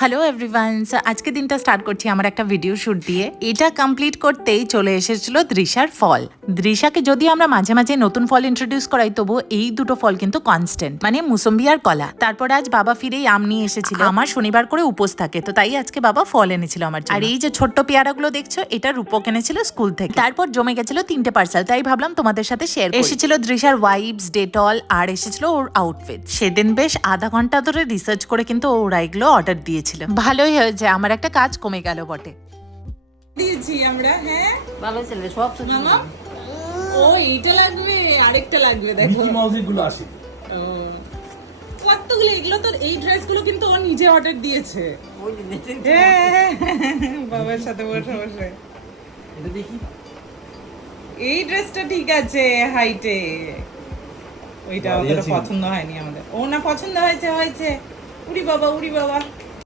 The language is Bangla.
হ্যালো এভরিওয়ান, আজকে দিনটা স্টার্ট করছি আমার একটা ভিডিও শুট দিয়ে। এটা কমপ্লিট করতেই চলে এসেছিল দৃশার ফল। দৃশাকে যদিও আমরা মাঝে মাঝে নতুন ফল ইন্ট্রোডিউস করাই, তবু এই দুটো ফল কিন্তু কনস্ট্যান্ট, মানে মুসম্বি আর কলা। তারপরে আজ বাবা ফিরেই আম নিয়ে এসেছিল। আমার শনিবার করে উপোস থাকে, তো তাই আজকে বাবা ফল এনেছিল আমার জন্য। আর এই যে ছোট্ট পেয়ারাগুলো দেখছো, এটা রূপক এনেছিল স্কুল থেকে। তারপর জমে গেছিল 3টে পার্সেল, তাই ভাবলাম তোমাদের সাথে শেয়ার করি। এসেছিল দৃশার ওয়াইপস, ডেটল, আর এসেছিল ওর আউটফিট। সেদিন বেশ আধা ঘন্টা ধরে রিসার্চ করে কিন্তু ওরা এগুলো অর্ডার দিয়েছিল। ভালোই হয়েছে, আমার একটা কাজ কমে গেল বটে। দিয়েছি আমরা। হ্যাঁ ভালো ছেলে সব মামা, ও এইটা লাগবে, আরেকটা লাগবে, দেখো মিকি মাউস গুলো আসে। ও, কতগুলো, এগুলো তো এই ড্রেসগুলো কিন্তু ও নিজে অর্ডার দিয়েছে। হ্যাঁ, বাবার সাথে বসে বসে। এটা দেখি। এই ড্রেসটা ঠিক আছে হাইটে, ওইটা বাড়ি অতটা আছে পছন্দ হয়নি আমাদের। ও না, পছন্দ হয়েছে হয়েছে। উড়ি বাবা উড়ি বাবা।